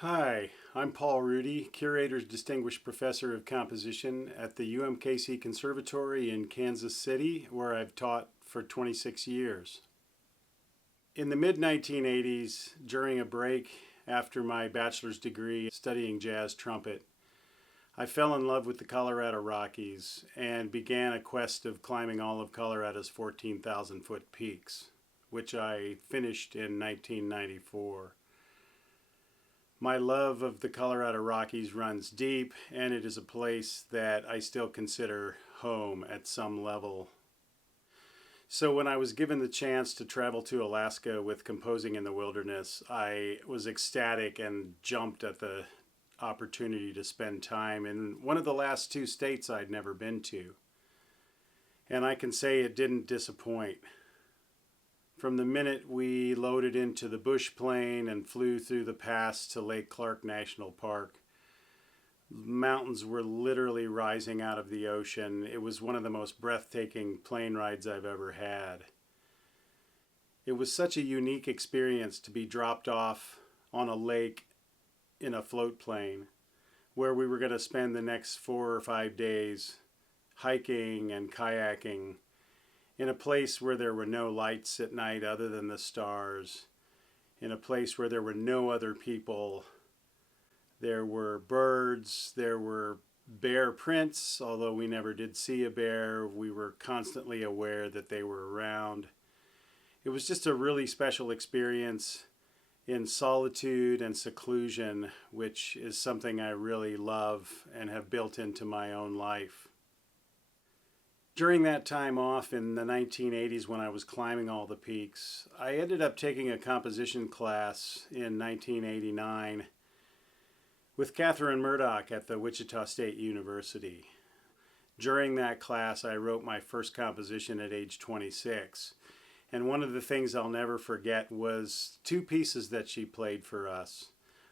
Hi, I'm Paul Rudy, Curator's Distinguished Professor of Composition at the UMKC Conservatory in Kansas City, where I've taught for 26 years. In the mid-1980s, during a break after my bachelor's degree studying jazz trumpet, I fell in love with the Colorado Rockies and began a quest of climbing all of Colorado's 14,000-foot peaks, which I finished in 1994. My love of the Colorado Rockies runs deep, and it is a place that I still consider home at some level. So when I was given the chance to travel to Alaska with Composing in the Wilderness, I was ecstatic and jumped at the opportunity to spend time in one of the last two states I'd never been to. And I can say it didn't disappoint. From the minute we loaded into the bush plane and flew through the pass to Lake Clark National Park, mountains were literally rising out of the ocean. It was one of the most breathtaking plane rides I've ever had. It was such a unique experience to be dropped off on a lake in a float plane where we were going to spend the next 4 or 5 days hiking and kayaking in a place where there were no lights at night other than the stars, in a place where there were no other people. There were birds, there were bear prints, although we never did see a bear. We were constantly aware that they were around. It was just a really special experience in solitude and seclusion, which is something I really love and have built into my own life. During that time off in the 1980s when I was climbing all the peaks, I ended up taking a composition class in 1989 with Catherine Murdoch at the Wichita State University. During that class, I wrote my first composition at age 26. And one of the things I'll never forget was two pieces that she played for us.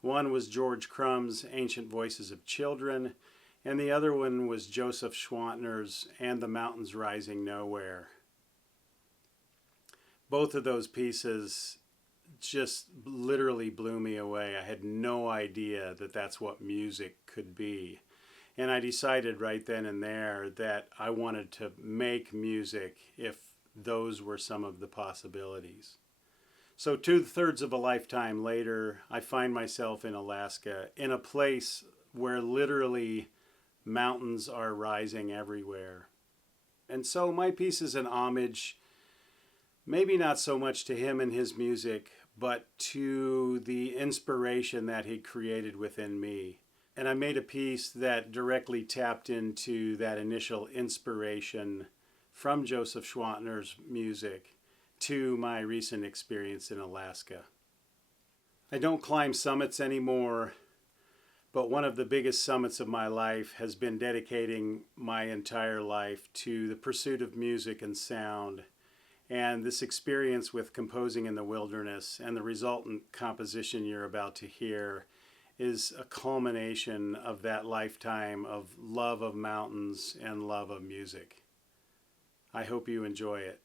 One was George Crumb's Ancient Voices of Children, and the other one was Joseph Schwantner's And the Mountains Rising Nowhere. Both of those pieces just literally blew me away. I had no idea that that's what music could be. And I decided right then and there that I wanted to make music if those were some of the possibilities. So 2/3 of a lifetime later, I find myself in Alaska, in a place where literally mountains are rising everywhere. And so my piece is an homage, maybe not so much to him and his music, but to the inspiration that he created within me. And I made a piece that directly tapped into that initial inspiration from Joseph Schwantner's music to my recent experience in Alaska. I don't climb summits anymore, but one of the biggest summits of my life has been dedicating my entire life to the pursuit of music and sound. And this experience with Composing in the Wilderness and the resultant composition you're about to hear is a culmination of that lifetime of love of mountains and love of music. I hope you enjoy it.